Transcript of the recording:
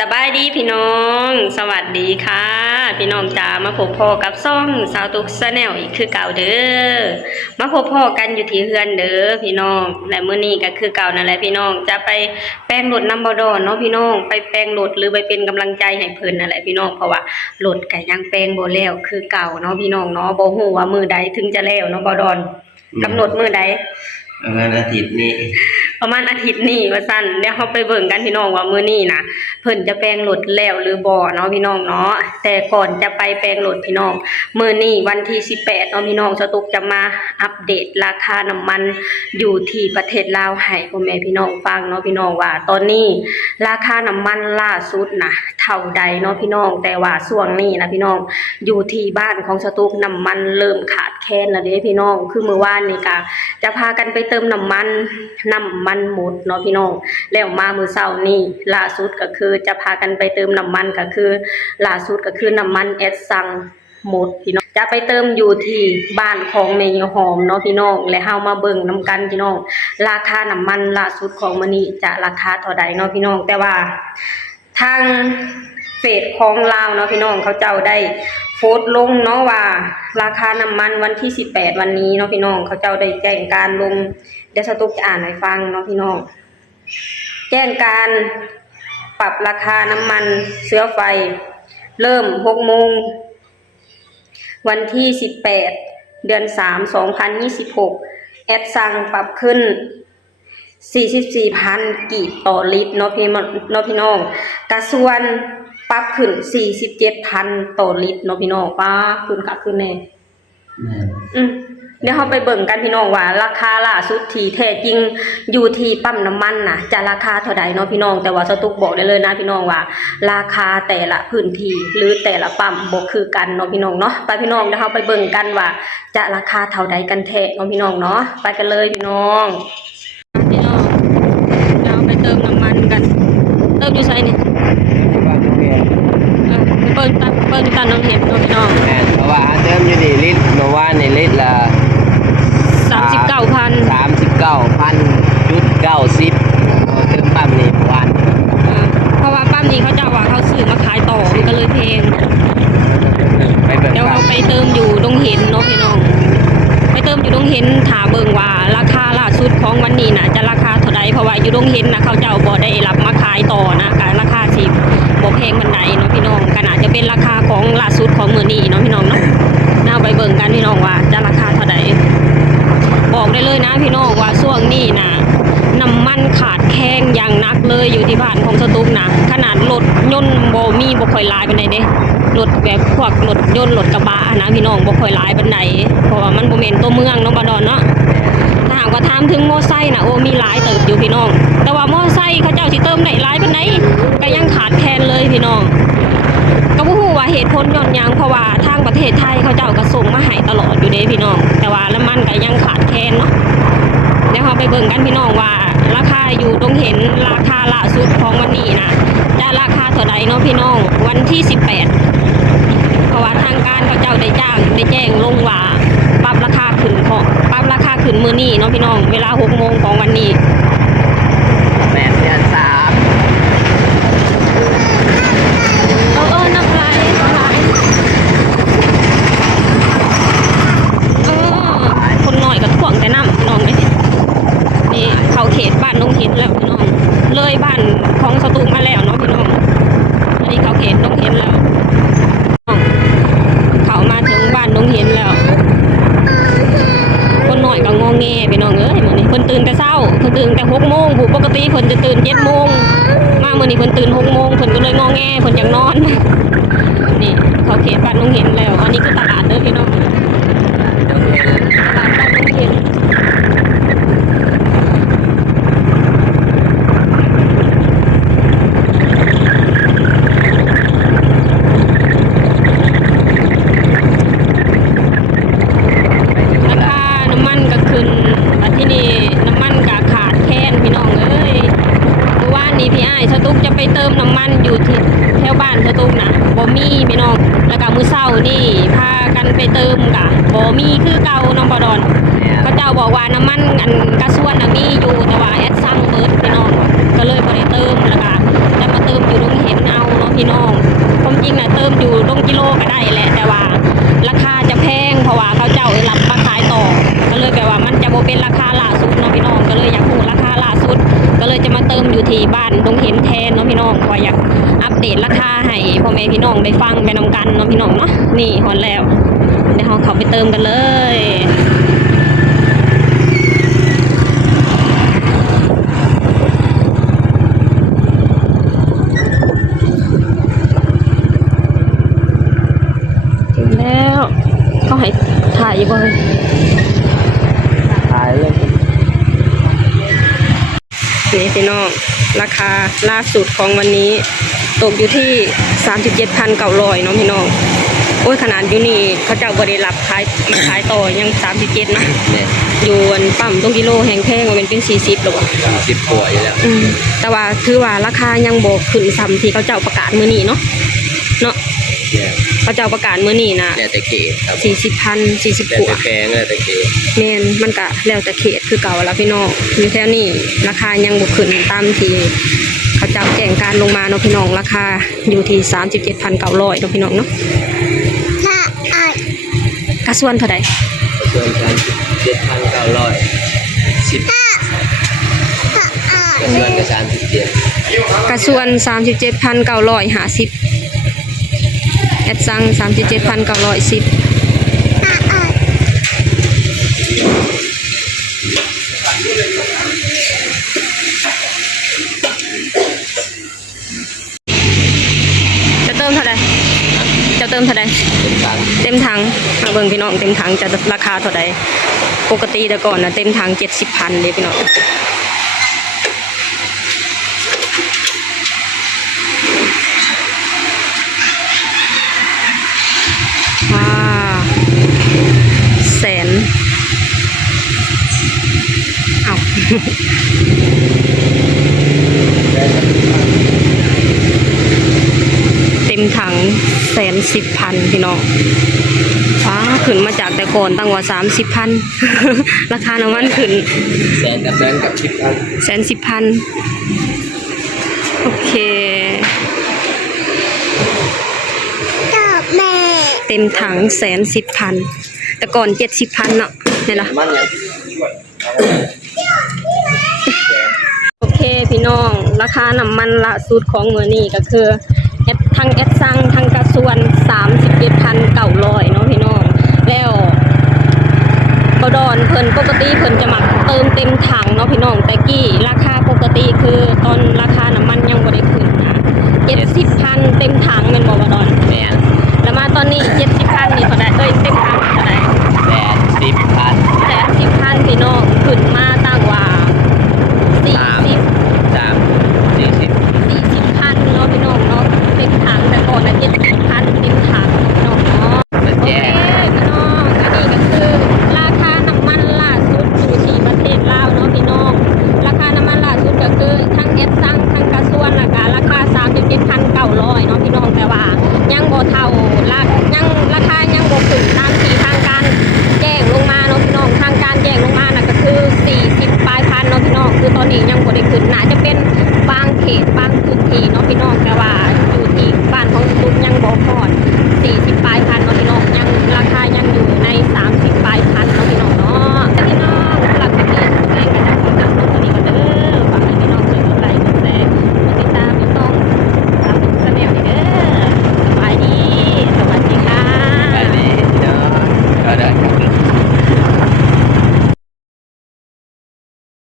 สบายดีพี่น้องสวัสดีค่ะพี่น้องจ๋ามาพบพ่อกับซ่องสาวตุกชาแนลอีกคือเก่าเด้อมาพบพ่อกันอยู่ที่เฮือนเด้อพี่น้องและมื้อนี้ก็คือเก่านั่นแหละพี่น้องจะไปแป้งรถน้ำบ่ดอนเนาะพี่น้องไปแป้งรถหรือไปเป็นกำลังใจให้เพิ่นนั่นแหละพี่น้องเพราะว่ารถก็ยังแป้งบ่แล้วคือเก่าเนาะพี่น้องเนาะบ่ฮู้ว่ามื้อใดถึงจะแล้วเนาะบ่ดอนกำหนดมื้อใดประมาณอาทิตย์นี้ประมาณอาทิตย์นี้ว่าซั่นเดี๋ยวเฮาไปเบิ่งกันพี่น้องว่ามื้อนี้นะเพิ่นจะแปลงรถแล้วหรือบ่เนาะพี่น้องเนาะแต่ก่อนจะไปแปลงรถพี่น้องมื้อนี้วันที่18เนาะพี่น้องสตุกจะมาอัปเดตราคาน้ำมันอยู่ที่ประเทศลาวให้พ่อแม่พี่น้องฟังเนาะพี่น้องว่าตอนนี้ราคาน้ำมันล่าสุดนะเท่าใดเนาะพี่น้องแต่ว่าช่วงนี้นะพี่น้องอยู่ที่บ้านของสตุกน้ำมันเริ่มขาดแคลนแล้วเด้พี่น้องคือมื้อวานนี้ก็จะพากันไปเติมน้ำมันหมดเนาะพี่น้องแล้วมามื้อเช้านี้ล่าสุดก็คือจะพากันไปเติมน้ำมันก็คือล่าสุดก็คือน้ำมันแอดซังหมดพี่น้องจะไปเติมอยู่ที่บ้านของแม่ยายหอมเนาะพี่น้องและเฮามาเบิ่งนํกันพี่น้องราคาน้ำมันล่าสุดของมื้อนี้จะราคาเท่าใดเนาะพี่น้องแต่ว่าทางเฟซของลาวเนาะพี่น้องเขาเจ้าได้โพสต์ลงเนาะว่าราคาน้ำมันวันที่18วันนี้เนาะพี่น้องเขาเจ้าได้แจ้งการลงเดี๋ยวสตุกจะอ่านให้ฟังเนาะพี่น้องแจ้งการปรับราคาน้ำมันเชื้อไฟเริ่ม6 โมงวันที่18 เดือน 3 2026แอดสั่งปรับขึ้น44,000 กีบต่อลิตรเนาะพี่น้องกระส่วนปรับขึ้น47,000 ต่อลิตรเนาะพี่น้องป้าขึ้นค่ะขึ้นแน่เดี๋ยวเราไปเบิ่งกันพี่น้องว่าราคาล่าสุดที่แท้จริงอยู่ที่ปั๊มน้ำมันนะจะราคาเท่าใดเนาะพี่น้องแต่ว่าสตุกบอกได้เลยนะพี่น้องว่าราคาแต่ละพื้นที่หรือแต่ละปั๊มบ่คือกันเนาะพี่น้องเนาะไปพี่น้องเดี๋ยวเราไปเบิ่งกันว่าจะราคาเท่าใดกันแท้เนาะพี่น้องเนาะไปกันเลยพี่น้องเราไปเติมน้ำมันกันเติมอยู่ไสนี่เปิดตันน้องเห็บน้องพี่น้องเพราะว่าเติมอยู่ดีลิตรเมื่อวานในลิตรละ39,000.90เติมปั๊มนี่เมื่อวานเพราะว่าปั๊มนี้เขาจะว่าเขาซื้อมาขายต่อก็เลยแพงเดี๋ยวเราไปเติมอยู่ดงเห็นเนาะพี่น้องไปเติมอยู่ดงเห็นถาเบิ่งว่าราคาล่าสุดของวันนี้นะจะราคาเท่าใดเพราะว่าอยู่ดงเห็นนะเขาเจ้าบ่ได้รับมาขายต่อนะการราคาสิบ่แพงปานใดเนาะพี่น้องก็น่าจะเป็นราคาของล่าสุดของมื้อนี้เนาะพี่น้องเนาะน่าไปเบิ่งกันพี่น้องว่าจะราคาเท่าใดบอกได้เลยนะพี่น้องว่าช่วงนี้นะน้ำมันขาดแคลนอย่างหนักเลยอยู่ที่บ้านของสตุกนะขนาดรถยนต์บ่มีบ่ค่อยหลายปานใดเด้รถแบบพวกรถยนต์รถกระบะนะพี่น้องบ่ค่อยหลายปานใดเพราะว่ามันบ่แม่นตัวเมืองเนาะบ่ดอนเนาะถ้าหากว่าถามถึงมอไซค์นะโอ้มีหลายเติบอยู่พี่น้องแต่ว่ามอไซค์เขาเจ้าสิเติมได้หลายปานใดก็ยังขาดแคลนเลยพี่น้องก็บ่ฮู้ว่าเหตุผลย้อนหยังเพราะว่าทางประเทศไทยเขาเจ้าก็ส่งมาให้ตลอดอยู่เด้พี่น้องแต่ว่าน้ำมันก็ยังขาดแคลนเนาะเดี๋ยวเราไปเบิ่งกันพี่น้องว่าราคาอยู่ตรงเห็นราคาล่าสุดของวันนี้นะจะราคาเท่าใดเนาะพี่น้องวันที่18เพราะว่าทางการเขาเจ้าได้แจ้งลงว่าปรับราคาขึ้นมื้อนี้เนาะพี่น้องเวลา6 โมงของวันนี้แม่นเดือน3น้ำลายคนหน่อยก็ท่วงแต่น้ำน้องนี่เข้าเขตบ้านน้องเห็นแล้วพี่น้องเลยบ้านของสตูมาแล้วเนาะพี่น้องอันนี้เข้าเขตน้องเห็นแล้วเข้ามาถึงบ้านน้องเห็นแล้วคนหน่อยก็งอแงพี่น้องมื้อนี้เพิ่นตื่นแต่เช้าเพิ่นตื่นแต่6 โมงปกติเพิ่นจะตื่น7 โมงมามื้อนี้เพิ่นตื่น6 โมงเพิ่นก็เลยงอแงเพิ่นอยากนอนนี่เขาเขตบ้านน้องเห็นแล้วอันนี้คือตลาดเด้อพี่น้องตลาดบ้านน้องเห็นราคาน้ำมันก็ขึ้นแต่ที่นี่น้ำมันก็ขาดแคลนพี่น้องเอ้ยเมื่อวานนี้พี่อ้ายสตุกจะไปเติมน้ำมันอยู่ที่แถวบ้านสตุกนะบ่มีพี่น้องแล้วก็มื้อเช้านี่พากันไปเติมกะบ่มีคือเก่าน้องบ่ดอนเขาเจ้าบอกว่าน้ำมันอันกระส่วนน่ะมีอยู่แต่ว่าแอดสั่งเบิดพี่น้องก็เลยบ่ได้เติมแล้วก็จะมาเติมอยู่ตรงเห็น แทนเนาะพี่น้องเพราะว่าอยากอัปเดตราคาให้พ่อแม่พี่น้องได้ฟังไปนำกันเนาะพี่น้องเนาะนี่ฮอนแล้วเดี๋ยวเราเข้าไปเติมกันเลยถึงแล้วเขาให้ถ่ายอยู่บ่เลย ขายเลย นี่พี่น้องราคาล่าสุดของวันนี้ตกอยู่ที่ 37,900เนาะพี่น้องโอ้ยขนาดอยู่นี่เขาเจ้าบ่ได้รับขายต่อยัง37นะ เนี่ย อยู่อันปั๊มตรงกิโลแห่งแพงว่ามันเป็น40หรอวะ 10ตัวอยู่แล้ว แต่ว่าถือว่าราคายังบ่ขึ้นซ้ำที่เขาเจ้าประกาศมื้อนี้เนาะเนี่ย เขาเจ้าประกาศมื้อนี้นะ แต่เขตครับ 40,000 40 แต่ กว่า แพงเลยแต่เขต แม่นมันก็แล้วแต่เขตคือเก่าแล้วพี่น้องอยู่แถวนี้ราคายังบ่ขึ้นตามที่เขาเจ้าแจ้งการลงมาเนาะพี่น้องราคาอยู่ที่ 37,900เนาะพี่น้องเนาะกระส่วนเท่าใด ส่วนการ7,900 10ส่วนกับ37 กระส่วน 37,950แอดซัง 37,910จะเติมเท่าใดจะเติมเท่าใด เป็นตัง เต็มถังมาเบิ่งพี่น้องเต็มถังจะราคาเท่าใดปกติแต่ก่อนนะเต็มถัง70,000เลยพี่น้องว้าแสนเอา เต็มถัง110,000พี่น้องฟ้าขึ้นมาจากแต่ก่อนตั้งว่า30,000 ราคาน้ำมันขึ้น แสนกับ10,000 110,000โอเคเต็มถัง110,000แต่ก่อน70,000เนาะนี่ล่ะ มันเนี่ย โอเคพี่น้องราคาน้ำมันล่าสุดของมื้อนี้ก็คือทั้งแอดซังทั้งกระส่วน 37,900เนาะพี่น้องแล้วบดอนเพิ่นปกติเพิ่นจะมักเติมเต็มถังเนาะพี่น้องแต่กี้ราคาปกติคือตอนราคาน้ำมันยังบ่ได้ขึ้น